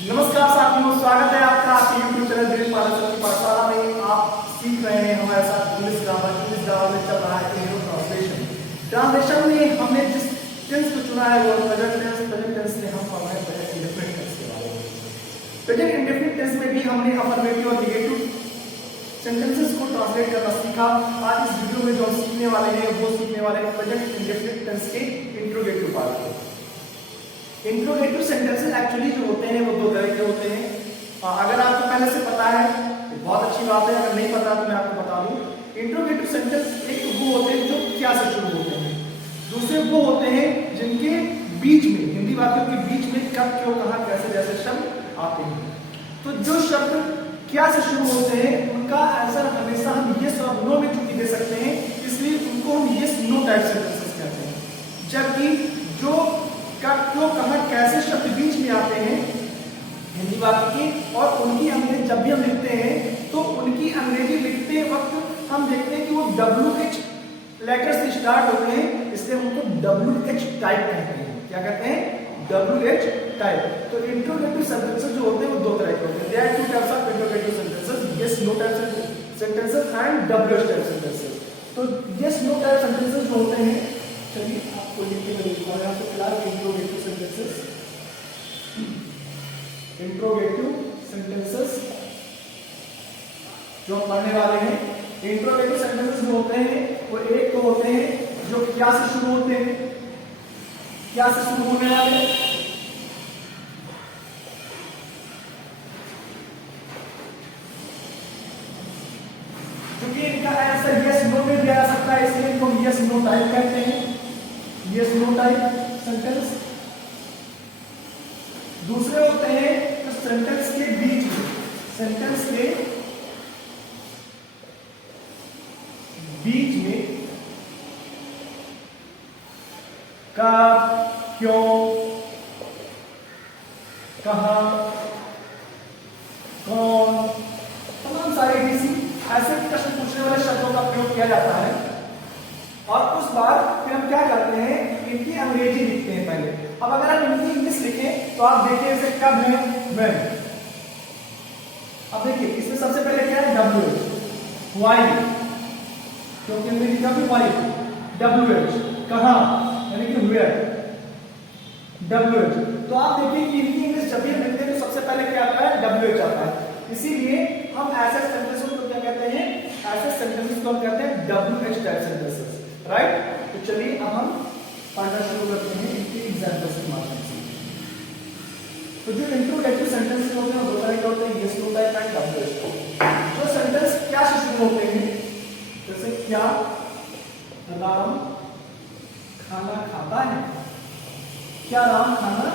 नमस्कार साथियों, स्वागत है आपका आपके YouTube चैनल दिलीप पाठशाला की पाठशाला में। आप सीख रहे हैं हमारे साथ इंग्लिश ग्रामर में चल रहा है ट्रांसलेशन। ट्रांसलेशन में हमने जिस टेंस को चुना है वो प्रेजेंट टेंस में हम पढ़ रहे हैं प्रेजेंट इंडेफिनिट टेंस के बारे में। प्रेजेंट इंडेफिनिट टेंस में भी हमने अफर्मेटिव और नेगेटिव सेंटेंसेस को ट्रांसलेट करना सीखा। आज इस वीडियो में जो हम सीखने वाले हैं वो सीखने वाले हैं प्रेजेंट इंडेफिनिट टेंस के इंट्रोगेटिव पार्ट को। इंट्रोगेटिव सेंटेंसेस एक्चुअली जो होते हैं वो दो तरह के होते हैं। अगर आपको पहले से पता है तो बहुत अच्छी बात है, अगर नहीं पता तो मैं आपको बता दूं। इंट्रोगेटिव सेंटेंस एक वो होते हैं जो क्या से शुरू होते हैं, दूसरे वो होते हैं जिनके बीच में हिंदी वाक्यों के बीच में कब, क्यों, कहां, कैसे जैसे शब्द आते हैं। तो जो शब्द क्या से शुरू होते हैं उनका आंसर हमेशा हम यस और नो में चूंकि दे सकते हैं, इसलिए उनको हम यस नो टाइप सेंटेंसेस कहते हैं। जबकि जो कब, क्यों, कहां, कैसे शब्द बीच में आते हैं हिंदी वाक्य के और उनकी अंग्रेजी जब भी हम लिखते हैं तो उनकी अंग्रेजी लिखते वक्त हम देखते हैं कि वो WH लेटर से स्टार्ट होते हैं, इसलिए हम उनको WH टाइप कहते हैं। क्या कहते हैं? WH type. तो इंट्रोगेटिव सेंटेंसेस जो होते हैं वो दो तरह के होते हैं। There are two types of interrogative sentences, yes no type sentences and WH type sentences. तो यस नो टाइप सेंटेंसेस जो होते हैं, चलिए आपको लिख के दिखाऊं यहाँ पे फिलहाल इंट्रोगेटिव सेंटेंसेस। इंट्रोगेटिव सेंटेंसेस जो हम पढ़ने वाले हैं, इंट्रोगेटिव सेंटेंसेस जो होते हैं वो एक तो होते हैं जो क्या से शुरू होते हैं, क्या से शुरू होने वाले, क्योंकि इनका आंसर यस नो में दिया जा सकता है इसलिए इनको यस नो टाइप कहते हैं, यस नो टाइप सेंटेंस। दूसरे होते हैं तो सेंटेंस के बीच में, सेंटेंस के बीच में कब, क्यों, कहां, कौन, तमाम सारे ऐसे प्रश्न पूछने वाले शब्दों का प्रयोग किया जाता है। और उस बार फिर हम क्या करते हैं, इनकी अंग्रेजी लिखते हैं पहले। अब अगर हम इनकी इंग्लिश लिखें तो आप देखिए इसे कब है, when। अब देखिए इसमें सबसे पहले क्या है, WH, why, क्योंकि अंग्रेजी का भी why, WH, कहां यानी कि where, WH। तो आप देखिए कि इनकी इंग्लिश जब भी लिखते हैं तो सबसे पहले क्या आता है, WH आता है। इसीलिए हम ऐसे सेंटेंसेस को क्या कहते हैं, ऐसे सेंटेंसेस को हम कहते हैं WH टाइप सेंटेंसेस, राइट। तो चलिए अब हम पढ़ना शुरू करते हैं इनके एग्जांपल्स के माध्यम से। तो जो इंट्रोगेटिव सेंटेंसेस होते हैं वो दो तरह के होते हैं, yes no type and WH type. जो सेंटेंस क्या से शुरू होते हैं, जैसे क्या राम खाना खाता है, क्या राम खाना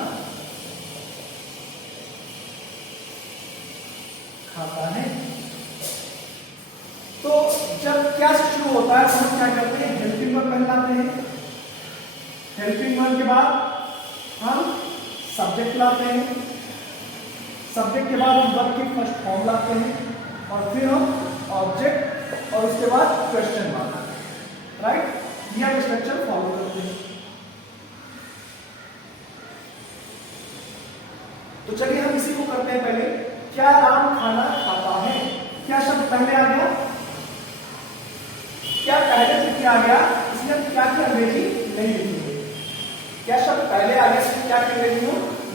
खाता है। तो जब क्या से शुरू होता है तो हम क्या करते हैं, हेल्पिंग वर्ब पहले लाते हैं। हेल्पिंग वर्ब के बाद हम सब्जेक्ट लाते हैं, सब्जेक्ट के बाद हम वर्ब की फर्स्ट फॉर्म लाते हैं और फिर हम ऑब्जेक्ट और उसके बाद क्वेश्चन मार्क, राइट। यह स्ट्रक्चर फॉलो करते हैं। तो चलिए हम इसी को करते हैं पहले। क्या राम खाना खाता है, क्या शब्द पहले आ गया, क्या पहले से क्या आ गया, इसलिए हम क्या की अंग्रेजी नहीं लिखेंगे। क्या शब्द पहले आ गया इसलिए क्या की अंग्रेजी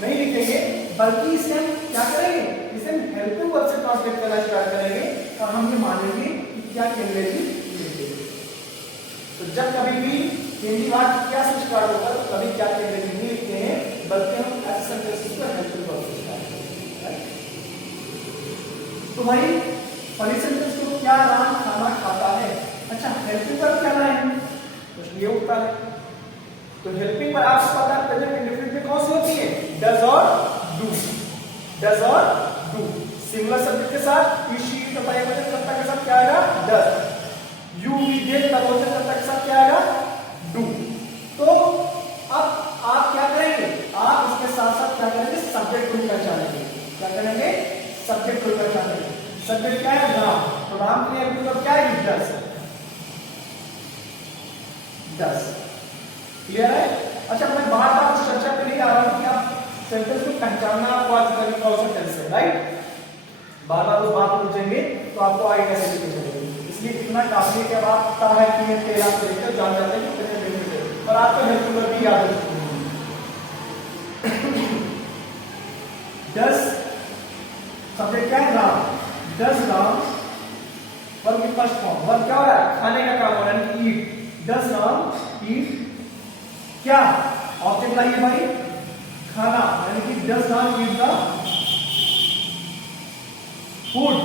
नहीं लिखेंगे, बल्कि इसे हम क्या करेंगे, इसे हम हेल्पिंग वर्ब से ट्रांसलेट करना स्टार्ट करेंगे और हम ये मानेंगे कि क्या की अंग्रेजी लिखेंगे। तो जब कभी भी हिंदी वाक्य क्या से स्टार्ट होगा तो कभी क्या की अंग्रेजी नहीं लिखते हैं, बल्कि हम ऐसे सेंटेंसेस को हेल्पिंग वर्ब से स्टार्ट करेंगे। तो भाई पहले सेंटेंस को क्या राम खाना खाता है, अच्छा हेल्पिंग वर्ब क्या लाए हैं, प्रश्न ये उठता है। तो हेल्पिंग वर्ब आपको पता है प्रेजेंट इंडेफिनिट में कौन सी होती है, डज और डू, डज और डू। सिंगुलर सब्जेक्ट के साथ ईशी तथा एकवचन कर्ता के साथ क्या आएगा, डज। यू वी दे बहुवचन कर्ता के साथ क्या आएगा, डू। तो अब आप क्या करेंगे, आप इसके साथ साथ क्या करेंगे, सब्जेक्ट को पहचानेंगे। क्या करेंगे, सब्जेक्ट को पहचानेंगे। सब्जेक्ट क्या है, राम। तो राम के लिए हेल्पिंग वर्ब क्या है, डज, डज। क्लियर है। अच्छा मैं बार बार चर्चा पे नहीं आ रहा हूं कि आप सेंटेंस को पहचानना आपको आज तक कौन सा टेंस है, राइट? बार बार उस बात पूछेंगे तो आपको आइडिया कैसे चलेगी, इसलिए इतना काफी कि अब आप पता है कि ये तेल आप देखकर जान जाते हैं कि कितने बेनिफिट है और आपको हेल्पफुल भी याद है। 10 सब्जेक्ट क्या है? राम। 10 राम वर्ब की फर्स्ट फॉर्म, वर्ब क्या हो रहा है? खाने का काम हो रहा है, यानी कि ईट। 10 राम ईट क्या? ऑब्जेक्ट लाइए भाई, खाना, यानी कि 10 Ram eat the food.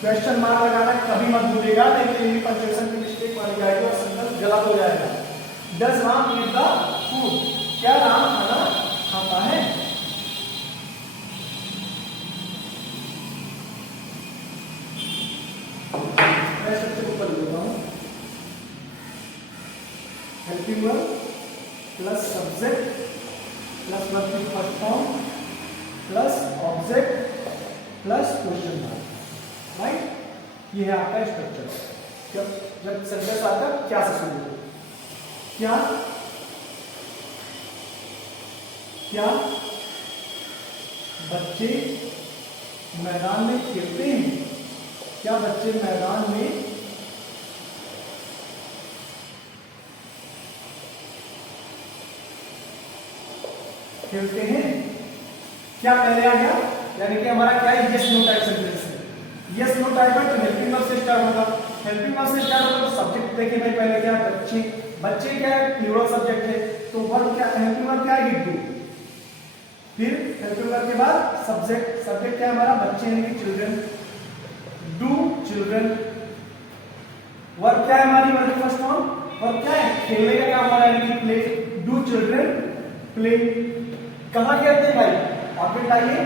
Question mark लगाना कभी मत भूलिएगा, नहीं तो ये पंक्चुएशन की मिस्टेक मानी जाएगी और सेंटेंस गलत हो जाएगा। 10 राम ईट द फूड, क्या राम खाना खाता है? मैं स्ट्रक्चर को पढ़ लेता हूं। Helping verb plus subject plus verb की first form plus object plus question mark, right? ये है आपका स्ट्रक्चर। जब सेंटेंस आता क्या से शुरू हो? क्या क्या बच्चे मैदान में खेलते हैं? क्या बच्चे मैदान में खेलते हैं? क्या पहले आ गया? यानी कि हमारा क्या है? यस नो टाइप सेंटेंस है। यस नो टाइप है तो हेल्पिंग वर्ब से स्टार्ट होगा। हेल्पिंग वर्ब से स्टार्ट होगा तो सब्जेक्ट देखिए भाई, पहले क्या? बच्चे। बच्चे क्या है? प्लूरल सब्जेक्ट है, तो वर्ब क्या? हेल्पिंग वर्ब क्या है? डू। फिर हेल्पिंग वर्ब के बाद सब्जेक्ट। सब्जेक्ट क्या है हमारा? बच्चे, यानी कि चिल्ड्रन। Do children. वर्ब क्या है हमारी? वर्ब की फर्स्ट फॉर्म। वर्ब क्या है? खेलने का काम हो रहा है, यानी कि प्ले। Do children play. कहां खेलते हैं भाई? ऑब्जेक्ट लाइए,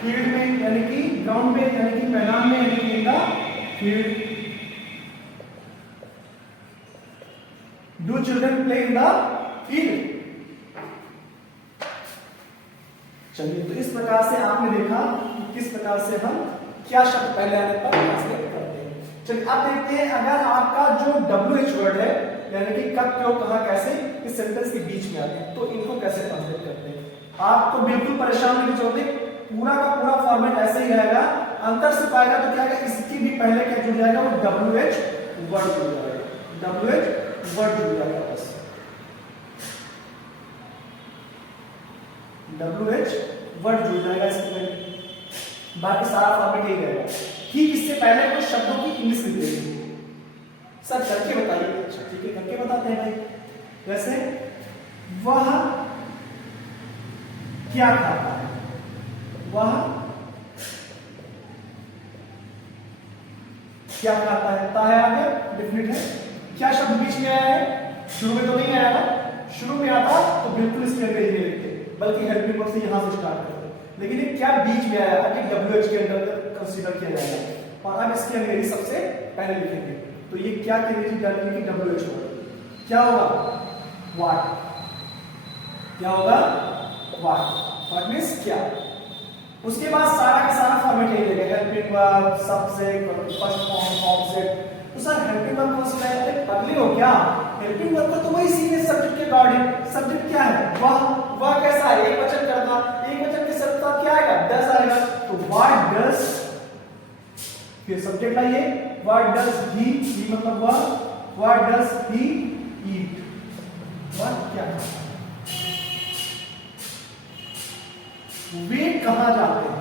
फील्ड में, यानी कि ग्राउंड में, यानी कि मैदान में, यानी कि in the field. Do children play in the field. चलिए, तो इस प्रकार से आपने देखा कि किस प्रकार से हम क्या शब्द पहले आने पर ट्रांसलेट करते हैं। चलिए अब देखते हैं, अगर आपका जो WH वर्ड है, यानी कि कब, क्यों, कहां, कैसे इस सेंटेंस के बीच में आते हैं, तो इनको कैसे ट्रांसलेट करते हैं। आपको बिल्कुल परेशान नहीं होते, पूरा का पूरा फॉर्मेट ऐसे ही रहेगा। अंतर से पाएगा तो क्या है, इसकी भी पहले क्या जुड़ जाएगा? वो WH वर्ड जुड़ जाएगा। WH वर्ड जुड़ जाएगा, बस WH वर्ड जुड़ जाएगा इसके पहले, बाकी सारा फॉर्मेट यही रहेगा। ठीक इससे पहले कुछ शब्दों की इंग्लिश लिख देंगे। सर करके बताइए। अच्छा ठीक है, करके बताते हैं भाई। वैसे वह क्या खाता है? वह क्या खाता है? ता है आगे, डेफिनेट है। क्या शब्द बीच में आया है? शुरू में तो नहीं आया ना। शुरू में आता तो बिल्कुल इसके अंदर ही नहीं लिखते, बल्कि हेल्पिंग वर्ब से यहां से स्टार्ट करते। लेकिन ये क्या बीच में आया है, WH के अंदर कंसीडर किया जाएगा और अब इसके अंग्रेजी सबसे पहले लिखेंगे। तो ये क्या की अंग्रेजी डालेंगे कि WH वर्ड क्या होगा? व्हाट। क्या होगा? व्हाट। व्हाट मींस क्या। उसके बाद सारा का सारा फॉर्मेट यही रहेगा, helping verb, subject, first form, object. तो सर हेल्पिंग वर्ब कौन सा है? अरे पगले हो क्या? हेल्पिंग वर्ब का तो वही सीन है सब्जेक्ट के अकॉर्डिंग। सब्जेक्ट क्या है? वह। वह कैसा है? एक वचन करना। एक वचन के साथ क्या आएगा? डज आएगा। तो व्हाट डज, फिर सब्जेक्ट लाइए, व्हाट डज ही मतलब वह। व्हाट डज ही ईट? वह क्या खाता है? वे कहां जाते हैं?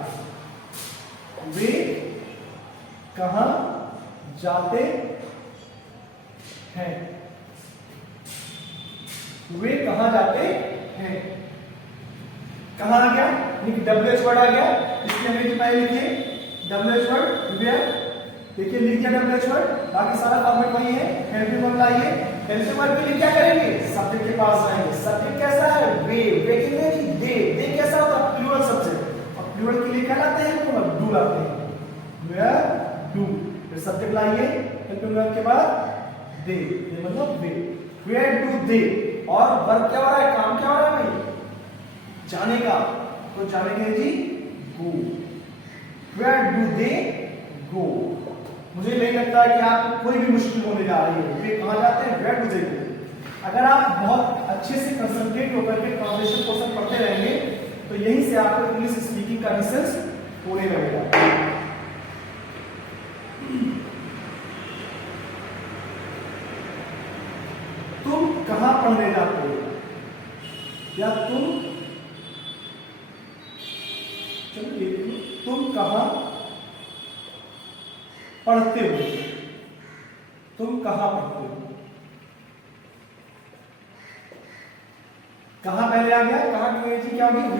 वे कहां जाते हैं? वे कहां जाते हैं? कहां आ गया? WH वर्ड आ गया। इसकी अंग्रेजी पहले लिखिए WH वर्ड, देखिए लिख दिया WH वर्ड। बाकी सारा फॉर्मेट वही है। हेल्पिंग वर्ब लाइए, हेल्पिंग वर्ब के लिए क्या करेंगे? सब्जेक्ट के पास जाएंगे। सब्जेक्ट कैसा है? वे। वे के लिए दे। दे कैसा होता है? Plural subject. और प्लूरल के लिए क्या लाते हैं? डू लाते हैं। Where do. फिर सब्जेक्ट लाइए हेल्पिंग वर्ब के बाद दे, ये मतलब वे। Where do they. और वर्ब क्या हो रहा है? काम क्या हो रहा है भाई? जाने का। तो जाने के जी गो। वेयर डू दे गो। मुझे नहीं लगता है कि आपको कोई भी मुश्किल होने जा रही है। वे कहां जाते हैं? वेयर डू दे गो। अगर आप बहुत अच्छे से कंसंट्रेट होकर के ट्रांसलेशन क्वेश्चन पढ़ते रहेंगे तो तो यहीं से आपको इंग्लिश स्पीकिंग का डिस्टेंस होने लगेगा। तुम कहां पढ़ने जाते हो, या तुम कहां पढ़ते हो, तुम कहां पढ़ते हो। कहां पहले आ गया, कहां की अंग्रेजी क्या होगी,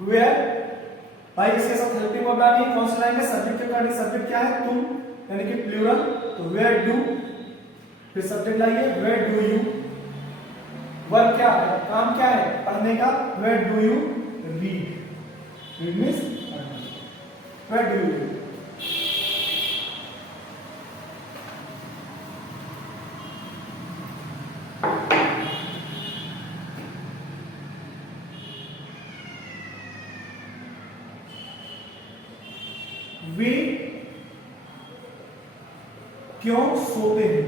वेयर। भाई इसके साथ हेल्पिंग वर्ब डालनी है, कौन सा लाएंगे, सब्जेक्ट के अकॉर्डिंग। सब्जेक्ट क्या है, तुम, यानी कि प्लूरल, तो वेयर डू, फिर सब्जेक्ट लाइए वेयर डू यू। वर्ब क्या है, काम क्या है, पढ़ने का, where do you read. Read means where do you read. वे क्यों सोते हैं,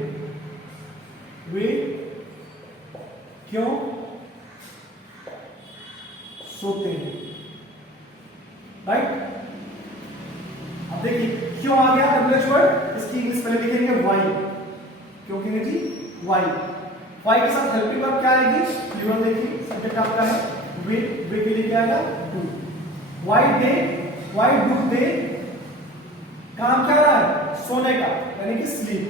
वे क्यों सोते हैं, राइट। अब देखिए क्यों आ गया डब्ल्यूएच वर्ड, इसकी इंग्लिश पहले लिखेंगे वाई, क्यों कहेंगे जी, वाई। वाई के साथ हेल्पिंग वर्ब क्या आएगी, प्लूरल। देखिए सब्जेक्ट आपका है वे के लिए क्या आएगा, डू। वाई डू दे, काम क्या रहा है, सोने का, यानी कि sleep.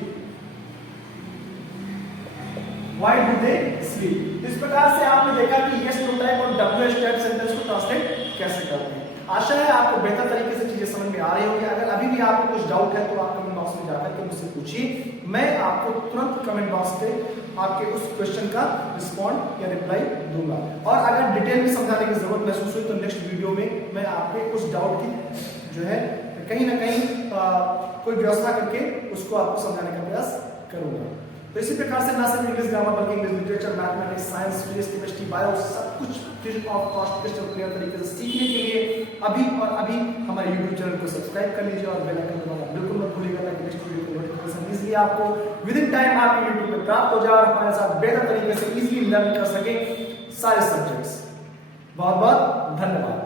Why do they sleep. इस प्रकार से आपने देखा कि यस नो टाइप और डब्ल्यूएच टाइप सेंटेंस को ट्रांसलेट कैसे करते हैं। आशा है आपको बेहतर तरीके से चीजें समझ में आ रही होंगी। अगर अभी भी आपको कुछ डाउट है तो आप कमेंट बॉक्स में जाकर के मुझसे पूछिए, मैं आपको तुरंत कमेंट बॉक्स पे आपके उस क्वेश्चन का रिस्पॉन्ड या रिप्लाई दूंगा। और अगर डिटेल में समझाने की जरूरत महसूस हुई तो नेक्स्ट वीडियो में मैं आपके उस डाउट की जो है कहीं ना कहीं कोई व्यवस्था करके उसको आपको समझाने का प्रयास करूंगा। तो इसी प्रकार से ना सिर्फ इंग्लिश ग्रामर बल्कि English literature, mathematics, science, physics, chemistry, bio सब कुछ free of cost crystal clear तरीके से सीखने के लिए अभी हमारे YouTube चैनल को सब्सक्राइब कर लीजिए और बेल आइकन दबाना बिल्कुल मत भूलिएगा ताकि नेक्स्ट वीडियो की नोटिफिकेशन इजीली आपको विद इन टाइम आपके YouTube पे प्राप्त हो जाए और हमारे साथ बेहतर तरीके से इजीली लर्न कर सके सारे सब्जेक्ट्स। बहुत बहुत धन्यवाद।